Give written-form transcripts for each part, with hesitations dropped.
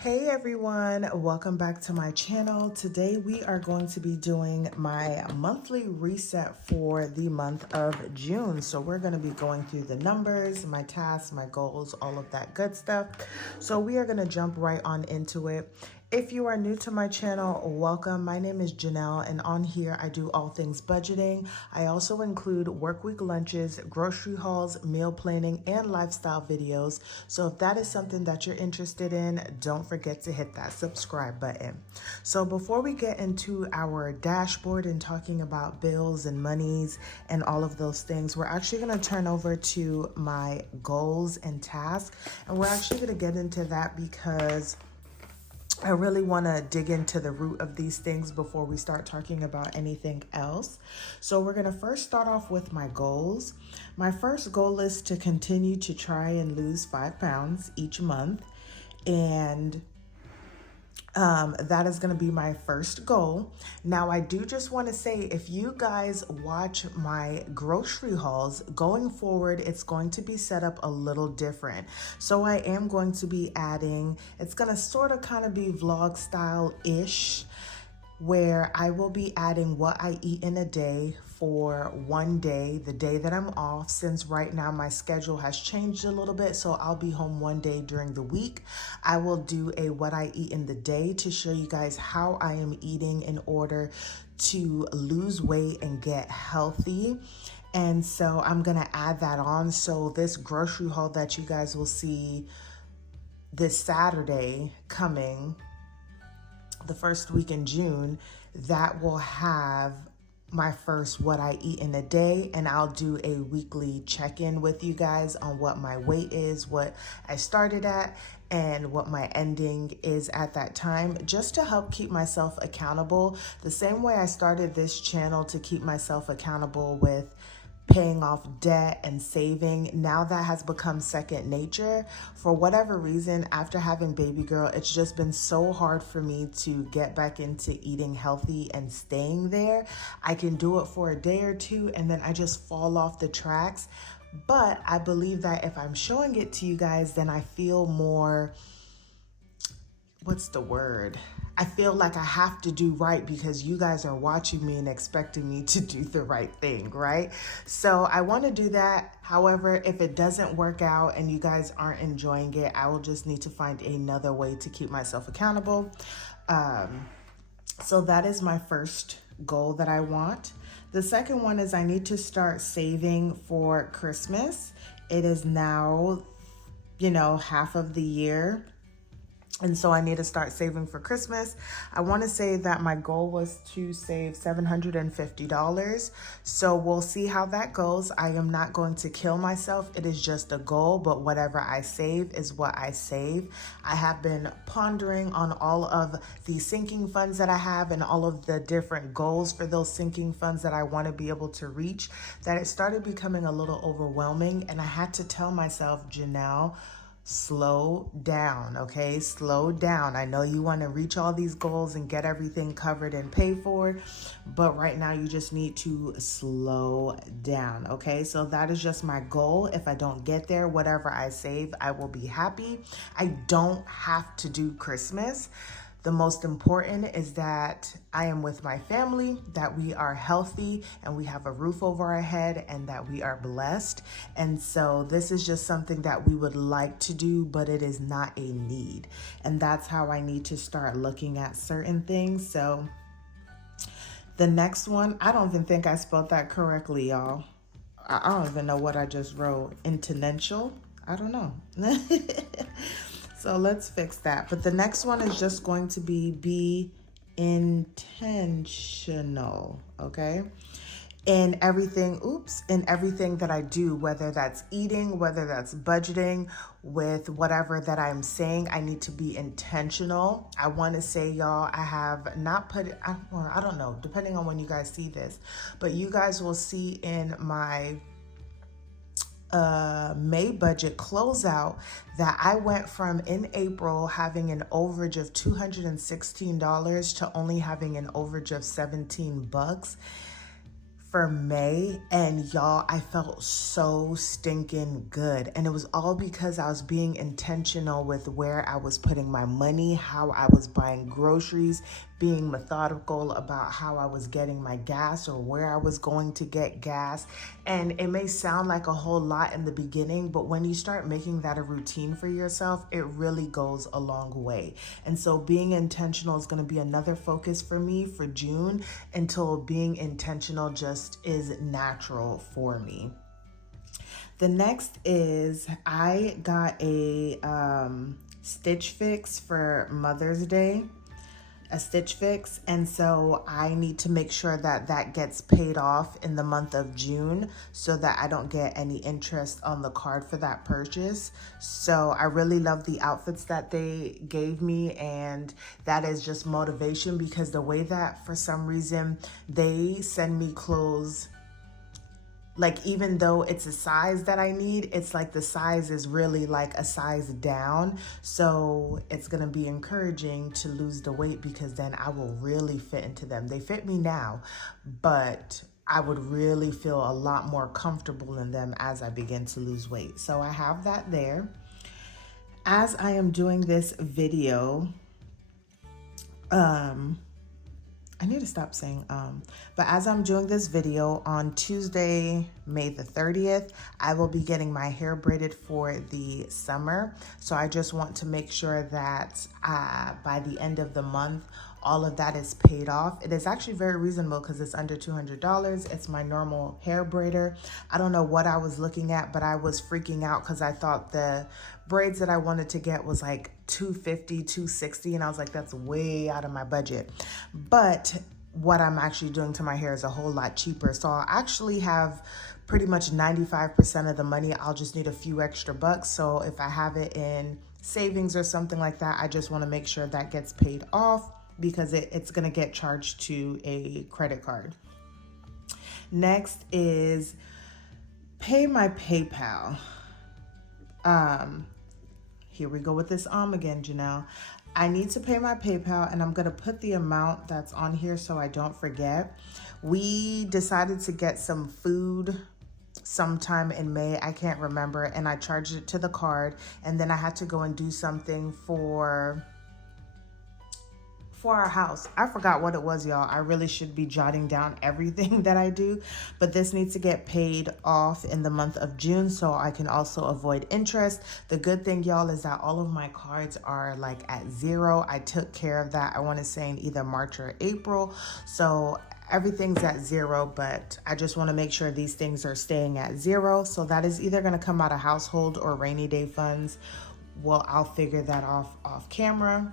Hey everyone, welcome back to my channel. Today we are going to be doing my monthly reset for the month of June. So we're going to be going through the numbers, my tasks, my goals, all of that good stuff. So we are going to jump right on into it. If you are new to my channel, welcome. My name is Janelle, and on here I do all things budgeting. I also include work week lunches, grocery hauls, meal planning, and lifestyle videos. So if that is something that you're interested in, don't forget to hit that subscribe button. So before we get into our dashboard and talking about bills and monies and all of those things, we're actually going to turn over to my goals and tasks. And we're actually going to get into that because I really want to dig into the root of these things before we start talking about anything else. So we're going to first start off with my goals. My first goal is to continue to try and lose 5 pounds each month. And that is going to be my first goal. Now, I do just want to say, if you guys watch my grocery hauls, going forward, it's going to be set up a little different. So I am going to be adding, it's going to sort of kind of be vlog style-ish, where I will be adding what I eat in a day for one day, the day that I'm off, since right now my schedule has changed a little bit, so I'll be home one day during the week. I will do a what I eat in the day to show you guys how I am eating in order to lose weight and get healthy. And so I'm gonna add that on. So this grocery haul that you guys will see this Saturday coming, the first week in June, that will have my first what I eat in a day, and I'll do a weekly check-in with you guys on what my weight is, what I started at, and what my ending is at that time, just to help keep myself accountable. The same way I started this channel to keep myself accountable with paying off debt and saving, now that has become second nature. For whatever reason, after having baby girl, it's just been so hard for me to get back into eating healthy and staying there. I can do it for a day or two and then I just fall off the tracks. But I believe that if I'm showing it to you guys, then I feel more, what's the word? I feel like I have to do right because you guys are watching me and expecting me to do the right thing, right? So I want to do that. However, if it doesn't work out and you guys aren't enjoying it, I will just need to find another way to keep myself accountable. So that is my first goal that I want. The second one is I need to start saving for Christmas. It is now, half of the year. And so I need to start saving for Christmas. I want to say that my goal was to save $750. So we'll see how that goes. I am not going to kill myself. It is just a goal, but whatever I save is what I save. I have been pondering on all of the sinking funds that I have and all of the different goals for those sinking funds that I want to be able to reach, that it started becoming a little overwhelming. And I had to tell myself, Janelle, slow down, okay? Slow down. I know you want to reach all these goals and get everything covered and paid for, but right now you just need to slow down, okay? So that is just my goal. If I don't get there, whatever I save, I will be happy. I don't have to do Christmas. The most important is that I am with my family, that we are healthy and we have a roof over our head and that we are blessed. And so this is just something that we would like to do, but it is not a need. And that's how I need to start looking at certain things. So the next one, I don't even think I spelled that correctly, y'all. I don't even know what I just wrote. Intentional? I don't know. So let's fix that. But the next one is just going to be intentional, okay? In everything that I do, whether that's eating, whether that's budgeting, with whatever that I'm saying, I need to be intentional. I want to say, y'all, I have not put it, I don't know, depending on when you guys see this, but you guys will see in my May budget closeout that I went from in April having an overage of $216 to only having an overage of $17. for May, and y'all, I felt so stinking good. And it was all because I was being intentional with where I was putting my money, how I was buying groceries, being methodical about how I was getting my gas or where I was going to get gas. And it may sound like a whole lot in the beginning, but when you start making that a routine for yourself, it really goes a long way. And so being intentional is going to be another focus for me for June, until being intentional just is natural for me. The next is I got a Stitch Fix for Mother's Day. A Stitch Fix, and so I need to make sure that that gets paid off in the month of June so that I don't get any interest on the card for that purchase. So I really love the outfits that they gave me, and that is just motivation, because the way that for some reason they send me clothes, like even though it's a size that I need, it's like the size is really like a size down. So it's gonna be encouraging to lose the weight, because then I will really fit into them. They fit me now, but I would really feel a lot more comfortable in them as I begin to lose weight. So I have that there. As I am doing this video, I need to stop saying but as I'm doing this video on Tuesday, May the 30th, I will be getting my hair braided for the summer. So I just want to make sure that by the end of the month, all of that is paid off. It is actually very reasonable because it's under $200. It's my normal hair braider. I don't know what I was looking at, but I was freaking out because I thought the braids that I wanted to get was like $250, $260, and I was like, that's way out of my budget. But what I'm actually doing to my hair is a whole lot cheaper. So I'll actually have pretty much 95% of the money. I'll just need a few extra bucks. So if I have it in savings or something like that, I just want to make sure that gets paid off, because it's going to get charged to a credit card. Next is pay my PayPal. Here we go with this again, Janelle. I need to pay my PayPal, and I'm going to put the amount that's on here so I don't forget. We decided to get some food sometime in May, I can't remember, and I charged it to the card, and then I had to go and do something for our house. I forgot what it was, y'all. I really should be jotting down everything that I do, but this needs to get paid off in the month of June so I can also avoid interest. The good thing, y'all, is that all of my cards are like at zero. I took care of that, I want to say in either March or April. So everything's at zero, but I just want to make sure these things are staying at zero. So that is either going to come out of household or rainy day funds. Well, I'll figure that off camera.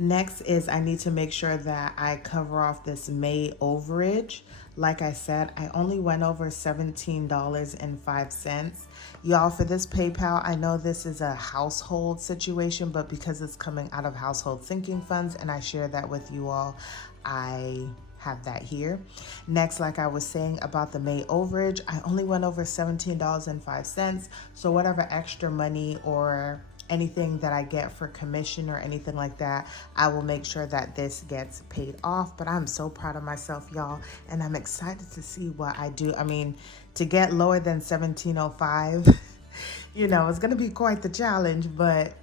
Next is I need to make sure that I cover off this May overage. Like I said, I only went over $17.05. Y'all, for this PayPal, I know this is a household situation, but because it's coming out of household sinking funds and I share that with you all, I have that here. Next, like I was saying about the May overage, I only went over $17.05. So whatever extra money or anything that I get for commission or anything like that, I will make sure that this gets paid off. But I'm so proud of myself, y'all, and I'm excited to see what I do. I mean, to get lower than $17.05, you know, it's going to be quite the challenge, but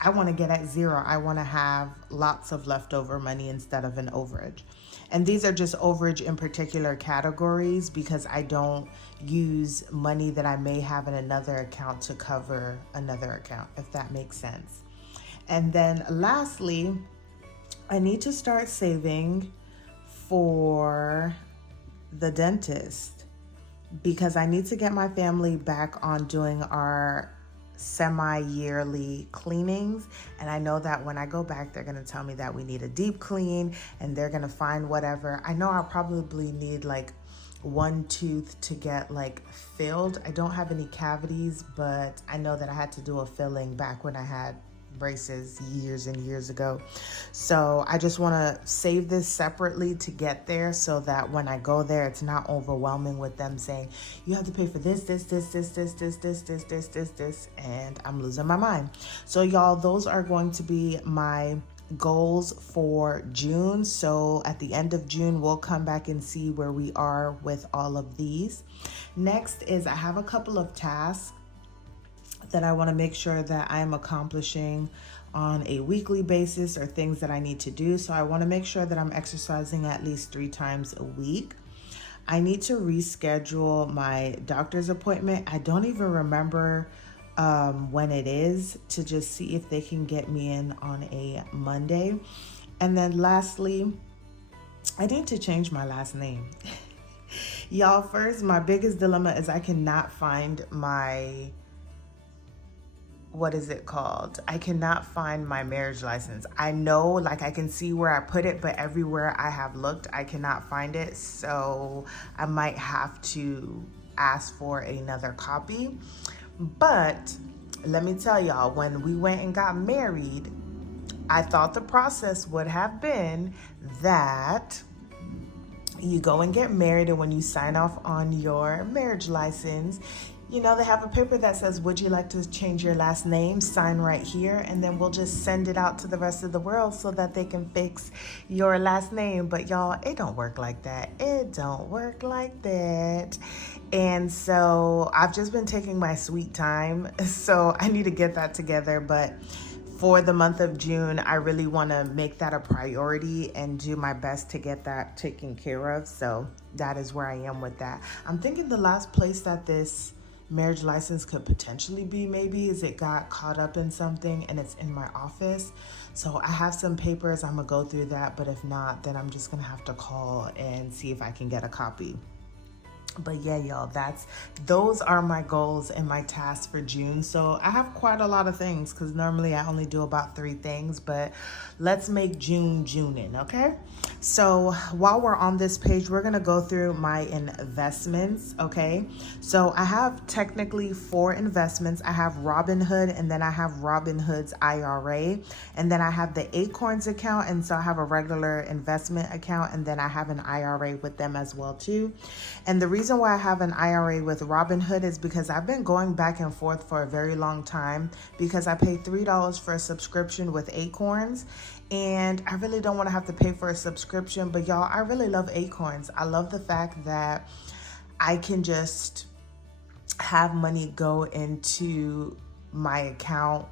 I want to get at zero. I want to have lots of leftover money instead of an overage. And these are just overage in particular categories because I don't use money that I may have in another account to cover another account, if that makes sense. And then lastly, I need to start saving for the dentist because I need to get my family back on doing our semi-yearly cleanings, and I know that when I go back they're going to tell me that we need a deep clean and they're going to find whatever. I know I'll probably need like one tooth to get like filled. I don't have any cavities, but I know that I had to do a filling back when I had braces years and years ago. So I just want to save this separately to get there so that when I go there, it's not overwhelming with them saying, you have to pay for this, and I'm losing my mind. So y'all, those are going to be my goals for June. So at the end of June, we'll come back and see where we are with all of these. Next is I have a couple of tasks that I want to make sure that I am accomplishing on a weekly basis, or things that I need to do. So I want to make sure that I'm exercising at least 3 times a week. I need to reschedule my doctor's appointment. I don't even remember when it is, to just see if they can get me in on a Monday. And then lastly, I need to change my last name. Y'all, first, my biggest dilemma is I cannot find my, what is it called? I cannot find my marriage license. I know, like, I can see where I put it, but everywhere I have looked, I cannot find it. So I might have to ask for another copy. But let me tell y'all, when we went and got married, I thought the process would have been that you go and get married, and when you sign off on your marriage license, you know, they have a paper that says, would you like to change your last name? Sign right here, and then we'll just send it out to the rest of the world so that they can fix your last name. But y'all, it don't work like that. It don't work like that. And so I've just been taking my sweet time. So I need to get that together. But for the month of June, I really want to make that a priority and do my best to get that taken care of. So that is where I am with that. I'm thinking the last place that this marriage license could potentially be maybe is it got caught up in something and it's in my office. So I have some papers. I'm gonna go through that. But if not, then I'm just gonna have to call and see if I can get a copy. But yeah, y'all, those are my goals and my tasks for June. So I have quite a lot of things, because normally I only do about 3 things, but let's make June Junein', okay? So while we're on this page, we're gonna go through my investments, okay? So I have technically 4 investments. I have Robinhood, and then I have Robinhood's IRA, and then I have the Acorns account, and so I have a regular investment account, and then I have an IRA with them as well too. And the reason why I have an IRA with Robinhood is because I've been going back and forth for a very long time, because I pay $3 for a subscription with Acorns, and I really don't want to have to pay for a subscription. But y'all, I really love Acorns. I love the fact that I can just have money go into my account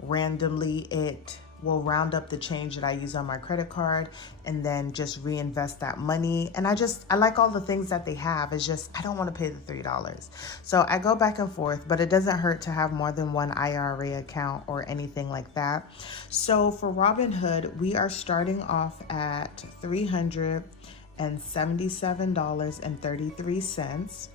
randomly. It will round up the change that I use on my credit card and then just reinvest that money. And I like all the things that they have. It's just, I don't want to pay the $3. So I go back and forth, but it doesn't hurt to have more than one IRA account or anything like that. So for Robinhood, we are starting off at $377.33.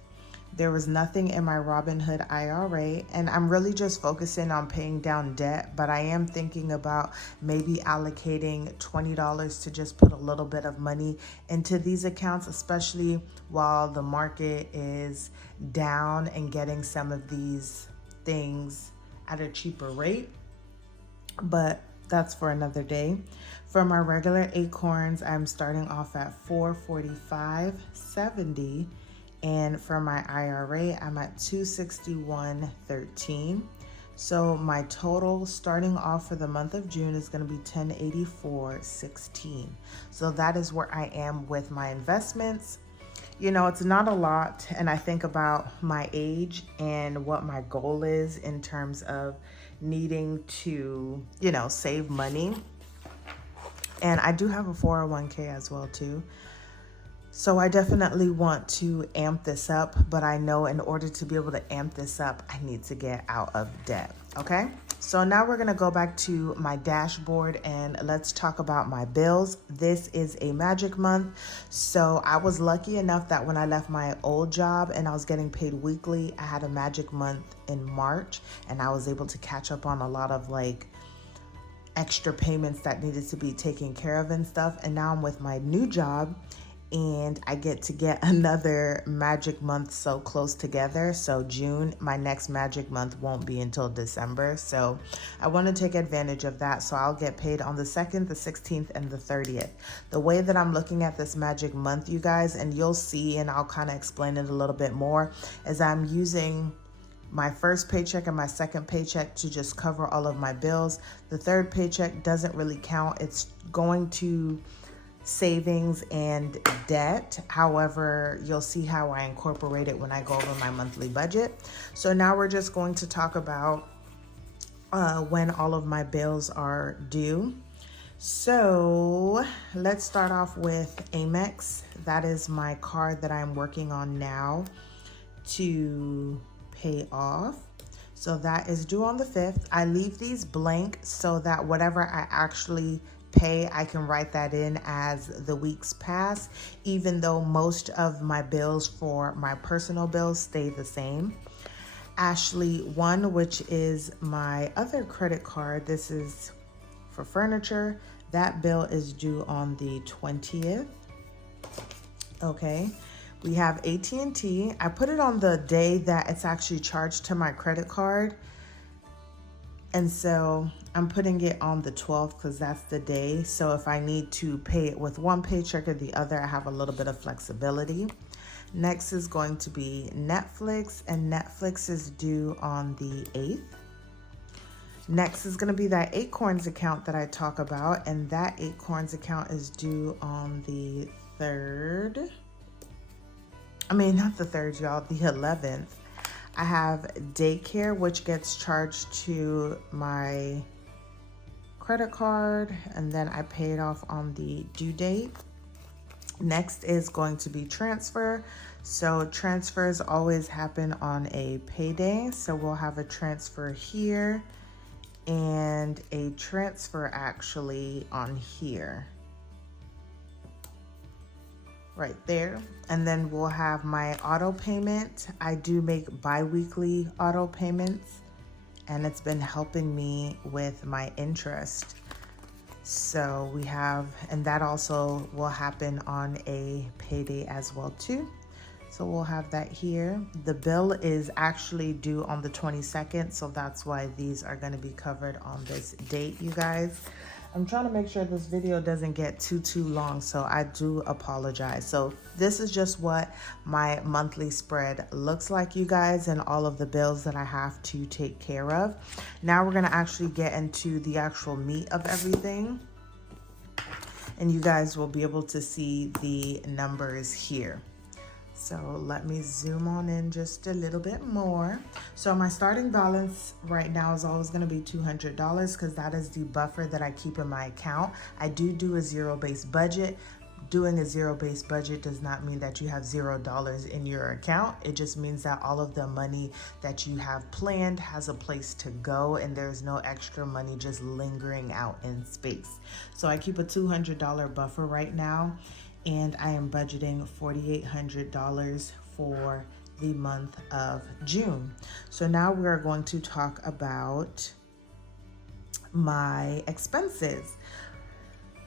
There was nothing in my Robinhood IRA, and I'm really just focusing on paying down debt, but I am thinking about maybe allocating $20 to just put a little bit of money into these accounts, especially while the market is down, and getting some of these things at a cheaper rate. But that's for another day. For my regular Acorns, I'm starting off at $445.70. And for my IRA, I'm at $261.13. So my total starting off for the month of June is going to be $1,084.16. So that is where I am with my investments. You know, it's not a lot. And I think about my age and what my goal is in terms of needing to, you know, save money. And I do have a 401k as well too. So I definitely want to amp this up, but I know in order to be able to amp this up, I need to get out of debt, okay? So now we're gonna go back to my dashboard and let's talk about my bills. This is a magic month. So I was lucky enough that when I left my old job and I was getting paid weekly, I had a magic month in March, and I was able to catch up on a lot of like extra payments that needed to be taken care of and stuff. And now I'm with my new job, and I get to get another magic month so close together. So June, my next magic month won't be until December. So I want to take advantage of that. So I'll get paid on the 2nd, the 16th, and the 30th. The way that I'm looking at this magic month, you guys, and you'll see, and I'll kind of explain it a little bit more, is I'm using my first paycheck and my second paycheck to just cover all of my bills. The third paycheck doesn't really count. It's going to savings and debt. However, you'll see how I incorporate it when I go over my monthly budget. So now we're just going to talk about when all of my bills are due. So let's start off with Amex. That is my card that I'm working on now to pay off. So that is due on the 5th. I leave these blank so that whatever I actually pay, I can write that in as the weeks pass, even though most of my bills for my personal bills stay the same. Ashley 1, which is my other credit card, this is for furniture. That bill is due on the 20th. Okay. We have AT&T. I put it on the day that it's actually charged to my credit card. And so I'm putting it on the 12th because that's the day. So if I need to pay it with one paycheck or the other, I have a little bit of flexibility. Next is going to be Netflix, and Netflix is due on the 8th. Next is going to be that Acorns account that I talk about, and that Acorns account is due on the 3rd. I mean, not the 3rd, y'all, the 11th. I have daycare, which gets charged to my credit card, and then I pay it off on the due date. Next is going to be transfer. So transfers always happen on a payday. So we'll have a transfer here and a transfer actually on here. Right there. And then we'll have my auto payment. I do make bi-weekly auto payments, and it's been helping me with my interest. So we have, and that also will happen on a payday as well too. So we'll have that here. The bill is actually due on the 22nd, so that's why these are going to be covered on this date, you guys. I'm trying to make sure this video doesn't get too long, so I do apologize. So this is just what my monthly spread looks like, you guys, and all of the bills that I have to take care of. Now we're gonna actually get into the actual meat of everything, and you guys will be able to see the numbers here. So let me zoom on in just a little bit more. So my starting balance right now is always going to be $200 because that is the buffer that I keep in my account. I do a zero-based budget. Doing a zero-based budget does not mean that you have $0 in your account. It just means that all of the money that you have planned has a place to go, and there's no extra money just lingering out in space. So I keep a $200 buffer right now, and I am budgeting $4,800 for the month of June. So now we are going to talk about my expenses.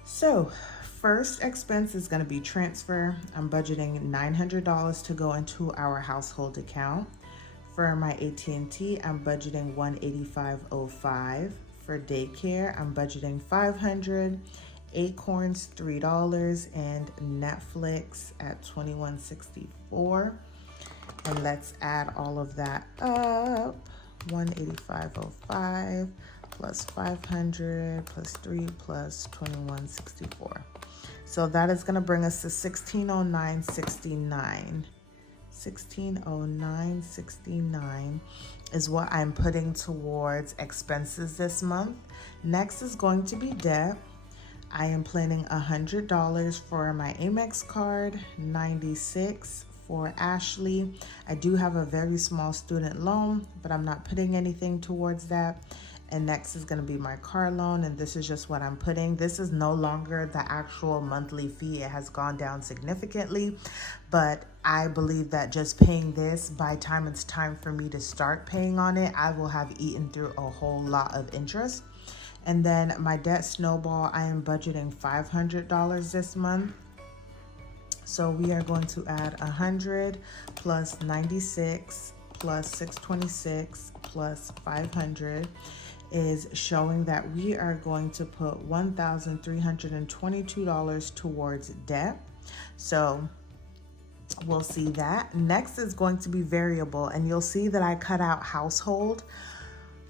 So first expense is going to be transfer. I'm budgeting $900 to go into our household account. For my AT&T, I'm budgeting $185.05. For daycare, I'm budgeting $500. Acorns $3, and Netflix at $21.64. And let's add all of that up. $185.05 plus 500 plus 3 plus 21.64. So that is going to bring us to $1609.69. $1609.69 is what I'm putting towards expenses this month. Next is going to be debt. I am planning $100 for my Amex card, $96 for Ashley. I do have a very small student loan, but I'm not putting anything towards that. And next is going to be my car loan, and this is just what I'm putting. This is no longer the actual monthly fee. It has gone down significantly, but I believe that just paying this, by the time it's time for me to start paying on it, I will have eaten through a whole lot of interest. And then my debt snowball, I am budgeting $500 this month. So we are going to add 100 plus 96 plus 626 plus 500 is showing that we are going to put $1,322 towards debt. So we'll see that. Next is going to be variable, and you'll see that I cut out household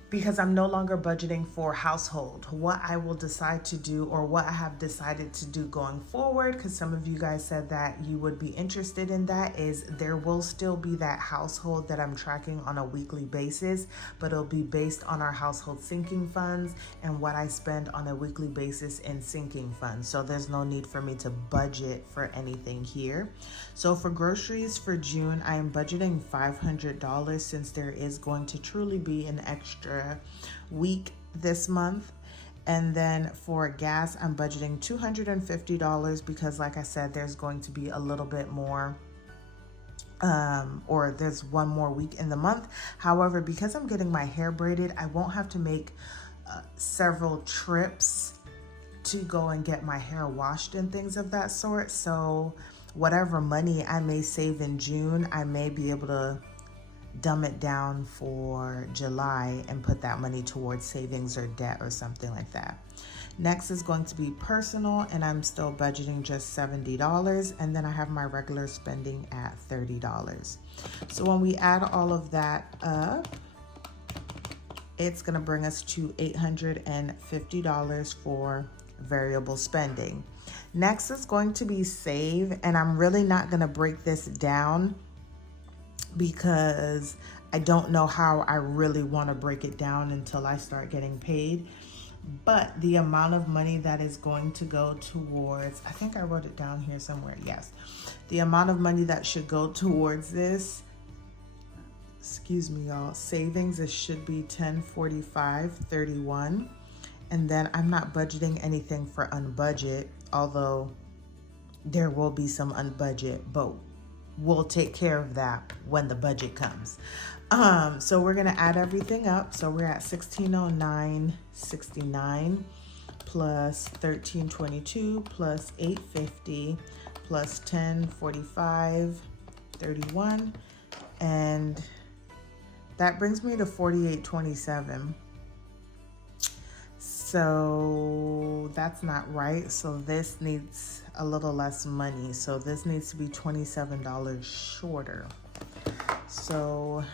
because I'm no longer budgeting for household. What I will decide to do, or what I have decided to do going forward, because some of you guys said that you would be interested in that, is there will still be that household that I'm tracking on a weekly basis, but it'll be based on our household sinking funds and what I spend on a weekly basis in sinking funds. So there's no need for me to budget for anything here. So for groceries for June, I am budgeting $500 since there is going to truly be an extra week this month. And then for gas, I'm budgeting $250 because, like I said, there's going to be a little bit more, or there's one more week in the month. However, because I'm getting my hair braided, I won't have to make several trips to go and get my hair washed and things of that sort. So whatever money I may save in June, I may be able to dumb it down for July and put that money towards savings or debt or something like that. Next is going to be personal, and I'm still budgeting just $70, and then I have my regular spending at $30. So when we add all of that up, it's gonna bring us to $850 for variable spending. Next is going to be save, and I'm really not gonna break this down because I don't know how I really want to break it down until I start getting paid. But the amount of money that is going to go towards, I think I wrote it down here somewhere, yes. The amount of money that should go towards this, excuse me y'all, savings, it should be $1045.31. And then I'm not budgeting anything for unbudget, although there will be some unbudget, but we'll take care of that when the budget comes. So we're gonna add everything up. So we're at $1609.69 plus $1322 plus $850 plus $1045.31, and that brings me to $48.27. So that's not right. So this needs a little less money. So this needs to be $27 shorter. So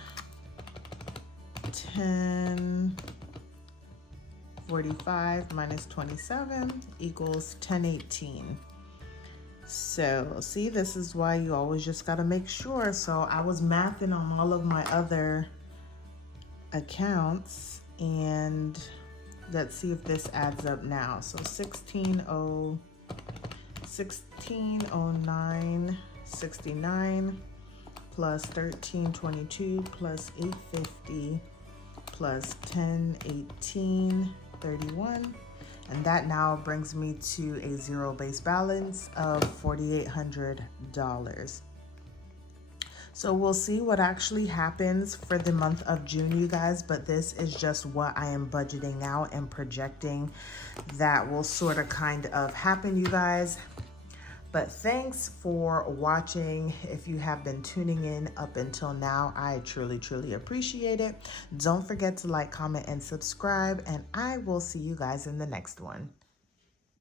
1045 minus 27 equals 1018. So see, this is why you always just got to make sure. So I was mathing on all of my other accounts, and let's see if this adds up now. So 1609.69 plus 1322 plus 850 plus 1018.31, and that now brings me to a zero base balance of $4,800. So we'll see what actually happens for the month of June, you guys, but this is just what I am budgeting out and projecting that will sort of kind of happen, you guys. But thanks for watching. If you have been tuning in up until now, I truly, truly appreciate it. Don't forget to like, comment, and subscribe, and I will see you guys in the next one.